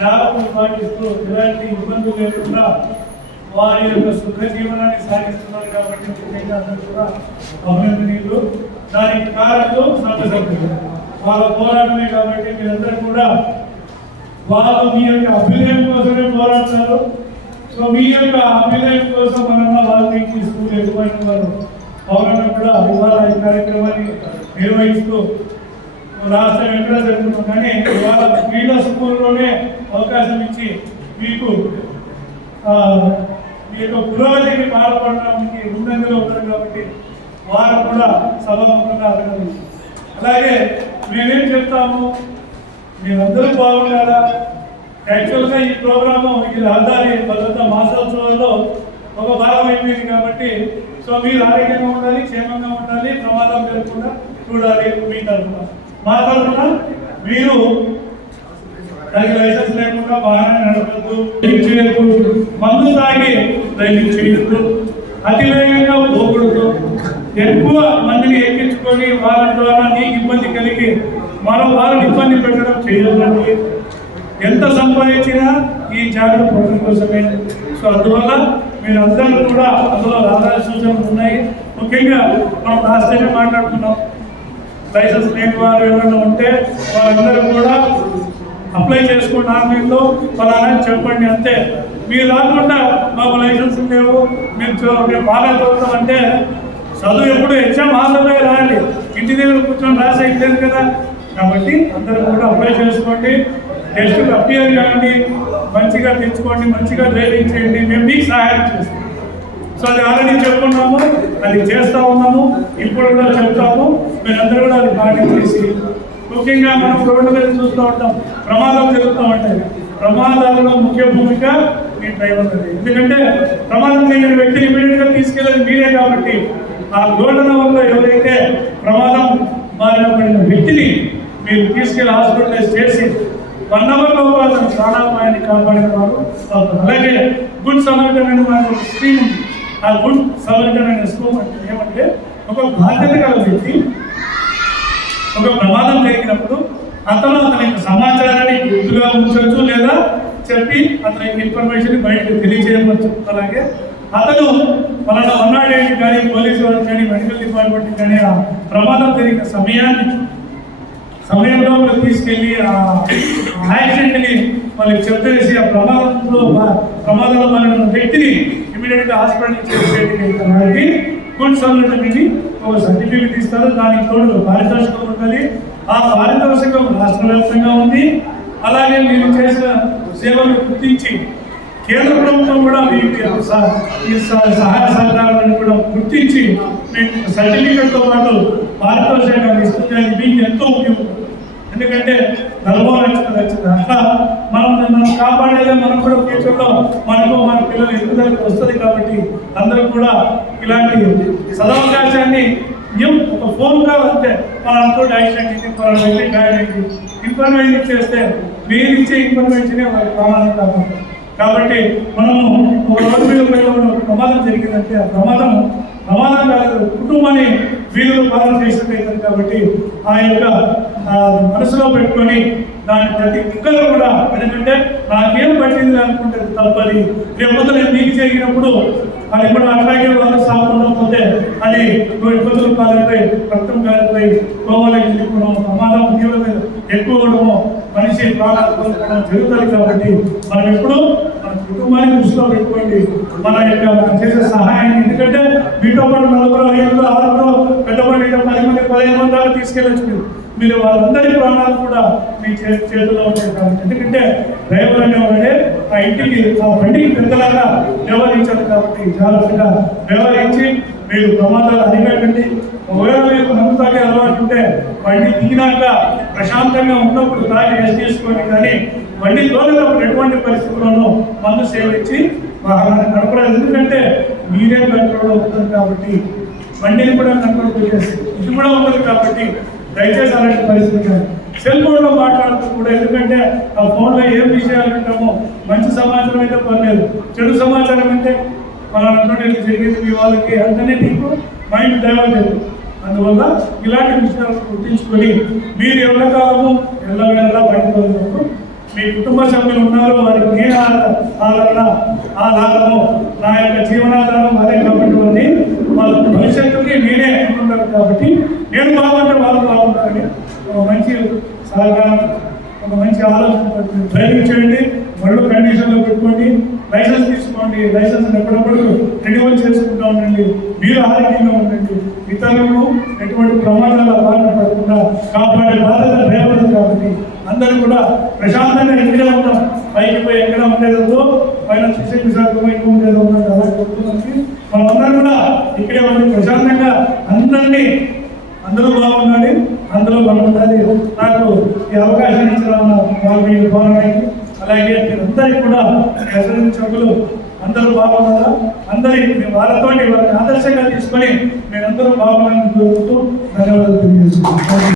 జాగ్రత్తలు పాటిస్తూ ఎలాంటి ఇబ్బందులు లేకుండా వారి యొక్క సుఖ జీవనాన్ని సాగిస్తున్నారు కాబట్టి ముఖ్యంగా అందరూ కూడా అభినందనీయులు. దానికి కారణం సంఘ సభ్యులు వాళ్ళ పోరాటమే కాబట్టి మీరందరూ కూడా వాళ్ళు మీ యొక్క అభ్యుదయం కోసమే పోరాడతారు సో మీ యొక్క అభ్యుదయం కోసం మనన్న వాళ్ళని తీసుకుని ఎటువంటి వారు పౌరులను కూడా ఇవాళ ఈ కార్యక్రమాన్ని నిర్వహిస్తూ రాష్ట్రం ఎక్కడ జరుగుతున్నాం. కానీ ఇవాళ క్రీడా స్కూల్లోనే అవకాశం ఇచ్చి మీకు మీ యొక్క పురోగతికి పాల్పడడానికి ముందంజలో ఉన్నారు కాబట్టి వారు కూడా సభాముఖంగా అడగదు అలాగే మేమేం చెప్తాము? మీరందరూ బాగుండాలా యాక్చువల్గా ఈ ప్రోగ్రాము ఈ రహదారి భద్రత మాసోత్సవంలో ఒక భాగం అయిపోయింది కాబట్టి సో మీరు ఆరోగ్యంగా ఉండాలి క్షేమంగా ఉండాలి ప్రమాదం జరగకుండా చూడాలి మీ తరఫున. మా తరఫున మీరు దానికి లైసెన్స్ లేకుండా వాహనం నడపద్దు చేయొద్దు మందు తాగి డ్రైవింగ్ చేయొద్దు అతి వేగంగా పోకూడదు. ఎక్కువ మందిని ఎక్కించుకొని వాళ్ళ ద్వారా నీకు ఇబ్బంది కలిగి మరో వాళ్ళని ఇబ్బంది పెట్టడం చేయొద్దండి. ఎంత సంపాదించినా ఈ జాగ్రత్త పడడం కోసమే. సో అందువల్ల మీరు అందరూ కూడా అందులో ఆధార సూచనలు ఉన్నాయి. ముఖ్యంగా మనం లాస్ట్ టైం మాట్లాడుకున్నాం. లైసెన్స్ లేని వారు ఎవరైనా ఉంటే వాళ్ళందరూ కూడా అప్లై చేసుకోండి ఆన్లైన్లో. ఫలానా చెప్పండి అంతే. మీరు రాకుండా మాకు లైసెన్స్ లేవు మేము చూ- మేము బాగా చదువుతాం అంటే చదువు ఎప్పుడు ఎగ్జామ్ హాల్లో రాయాలి. ఇంటి దగ్గర కూర్చొని రాసే లేదు కదా? కాబట్టి అందరూ కూడా అప్లై చేసుకోండి. టెస్టులు అప్పియర్ కావండి మంచిగా తెచ్చుకోండి మంచిగా డ్రైవింగ్ చేయండి. మేము మీకు సహాయం చేస్తాం. సో అది ఆల్రెడీ చెప్పుకున్నాము అది చేస్తూ ఉన్నాము. ఇప్పుడు కూడా చెప్తాము మీరందరూ కూడా అది పాటించేసి ముఖ్యంగా మనం రోడ్డు మీద చూస్తూ ఉంటాం ప్రమాదాలు జరుగుతూ ఉంటాయి. ప్రమాదాలలో ముఖ్య భూమిక మీ డ్రైవర్ ఎందుకంటే ప్రమాదం జరిగిన వ్యక్తిని ఇమీడియట్గా తీసుకెళ్ళేది మీరే కాబట్టి ఆ ఘటన వల్ల ఎవరైతే ప్రమాదం బారిన పడిన వ్యక్తిని మీరు తీసుకెళ్ళి హాస్పిటలైజ్ చేసి వన్ అవర్ లోపు అతను ప్రాణాపాయాన్ని కాపాడిన వారు అవుతారు. అలాగే గుడ్ సమర్థమైన మనకు స్కీమ్ ఉంది. ఆ గుడ్ సమర్థమైన స్కీమ్ అంటే ఏమంటే ఒక బాధ్యత గల వ్యక్తి ఒక ప్రమాదం జరిగినప్పుడు అతను అతని యొక్క సమాచారాన్ని గుర్తుగా ఉంచవచ్చు లేదా చెప్పి అతని యొక్క ఇన్ఫర్మేషన్ బయటకు తెలియజేయవచ్చు అలాగే అతను పలానా ఉన్నాడేంటి కానీ పోలీసు వారికి కానీ మెడికల్ డిపార్ట్మెంట్ కానీ ఆ ప్రమాదం జరిగిన సమయాన్ని సమయంలో తీసుకెళ్ళి ఆ యాక్సిడెంట్ని వాళ్ళకి చెప్పేసి ఆ ప్రమాదంలో ప్రమాదంలో మన వ్యక్తిని ఇమీడియట్గా హాస్పిటల్ చేసేది గుడ్ సబ్లిటీ ఒక సర్టిఫికేట్ ఇస్తారు దానికి తోడు పారితోషికం ఉంటుంది. ఆ పారితోషికం రాష్ట్ర వ్యాప్తంగా ఉంది. అలాగే మీరు చేసిన సేవలు గుర్తించి కేంద్ర ప్రభుత్వం కూడా మీకు ఈ సహాయ సహకారాలను కూడా గుర్తించి మీకు సర్టిఫికేట్తో పాటు పారితోషికాన్ని ఇస్తుంది అది మీకు ఎంతో ఉపయోగం ఎందుకంటే నలభై అట్లా మనం మనం కాపాడేదే మనం కూడా ఫ్యూచర్లో మనకు మన పిల్లలు ఎదుగుదలకు వస్తుంది కాబట్టి అందరూ కూడా ఇలాంటి సదవకాశాన్ని ఏం ఒక ఫోన్ కాల్ అంతే మన అంతో యాక్సిడెంట్ ఇది మన ఇన్ఫర్మేషన్ చేస్తే మీరు ఇచ్చే ఇన్ఫర్మేషన్ వారి కాబట్టి కాబట్టి మనము ఒక రోడ్డు మీద పోయినప్పుడు ఒక ప్రమాదం జరిగిందంటే ఆ ప్రమాదం ప్రమాదం కాదు కుటుంబాన్ని వీధులు పాలన చేసినట్టు కాబట్టి ఆ యొక్క మనసులో పెట్టుకొని దాని ప్రతి కుక్కలు కూడా ఎందుకంటే నాకేం పట్టింది అనుకుంటే తప్పది. లేకపోతే నేను మీకు జరిగినప్పుడు అది కూడా అట్లాగే వాళ్ళు సాగుకుండా పోతే అది నువ్వు ఇబ్బందులు పాలైపోయి రక్తం కాలిపోయి కోవాలకి వెళ్ళిపోవడం ప్రమాదం తీవ్రత ఎక్కువ అవడము మనిషి ప్రాణాలు కోల్పోవడం జరుగుతుంది కాబట్టి మనం ఎప్పుడు మన కుటుంబాన్ని దృష్టిలో పెట్టుకోండి. మన యొక్క మనం చేసే సహాయాన్ని ఎందుకంటే మీతో పాటు నలుగురు ఐదుగురు ఆరుగురు పెద్దపడి పది మంది పదిహేను మంది దాకా తీసుకెళ్ళచ్చు మీరు వాళ్ళందరి ప్రాణాలు కూడా మీ చేతుల్లో ఉంటాయి కాబట్టి. ఎందుకంటే డ్రైవర్ అనేవాడే ఆ ఇంటికి ఆ బండికి పెద్దలాగా వ్యవహరించాలి కాబట్టి జాగ్రత్తగా వ్యవహరించి మీరు ప్రమాదాలు అరికట్టండి. ఒకవేళ మీకు మందు తాగే అలవాటు ఉంటే బండి దిగినాక ప్రశాంతంగా ఉన్నప్పుడు తాగి రెస్ట్ చేసుకోండి కానీ బండి తోలేటప్పుడు ఎటువంటి పరిస్థితుల్లోనూ మందు సేవించి వాహనాన్ని నడపరాదు. ఎందుకంటే మీరే కంట్రోల్ అవుతుంది కాబట్టి బండిని కూడా కంట్రోల్ చేసి ఇది కూడా ఉండదు కాబట్టి దయచేసి అలాంటి పరిస్థితి కాదు సెల్ ఫోన్లో మాట్లాడుతూ కూడా ఎందుకంటే ఆ ఫోన్లో ఏం విషయాలు వింటామో మంచి సమాచారం అయితే పర్లేదు. చెడు సమాచారం అంటే మన జరిగింది జరిగేది మీ వాళ్ళకి అంతనే నీకు మైండ్ డైవర్ట్ లేదు అందువల్ల ఇలాంటి విషయాలను గుర్తించుకొని మీరు ఎవరి కాలము ఎల్లవేళలా బయటకు మీ కుటుంబ సభ్యులు ఉన్నారు వారికి ఏ ఆధార- ఆదరణ ఆధారము నా యొక్క జీవనాధారం అదే కాబట్టి వాళ్ళ భవిష్యత్తుకి నేనే అనుకుంటాను కాబట్టి నేను బాగుంటే వాళ్ళు బాగుంటారని ఒక మంచి సహకారం ఒక మంచి ఆలోచన డ్రైవింగ్ చేయండి మళ్ళీ కండిషన్లో పెట్టుకోండి లైసెన్స్ తీసుకోండి లైసెన్స్ ఎప్పుడప్పుడు రెన్యువల్ చేసుకుంటూ ఉండండి మీరు ఆరోగ్యంగా ఉండండి. ఇతరులను ఎటువంటి ప్రమాదాల బారిన పడకుండా కాపాడే బాధ్యత డ్రైవర్లు కాబట్టి అందరూ కూడా ప్రశాంతంగా ఎక్కడ ఉంటాం పైకి పోయి ఎక్కడ ఉండేదో పైన శిక్షణ విశాఖ వైపు ఉండేదో ఉన్నది అలా కొడుతున్నది మనమందరం కూడా ఇక్కడే ఉండి ప్రశాంతంగా అందరినీ అందరూ బాగుండాలి అందరూ బాగుండాలి నాకు ఈ అవకాశం ఇచ్చిన మీ వాల్మీ అలాగే మీరందరికీ కూడా అసలు సభ్యులు అందరూ బాగున్నారా? అందరి వాళ్ళతో వారిని ఆదర్శంగా తీసుకొని మీరందరూ బాగున్నారని కోరుకుంటూ ధన్యవాదాలు తెలియజేస్తున్నాను.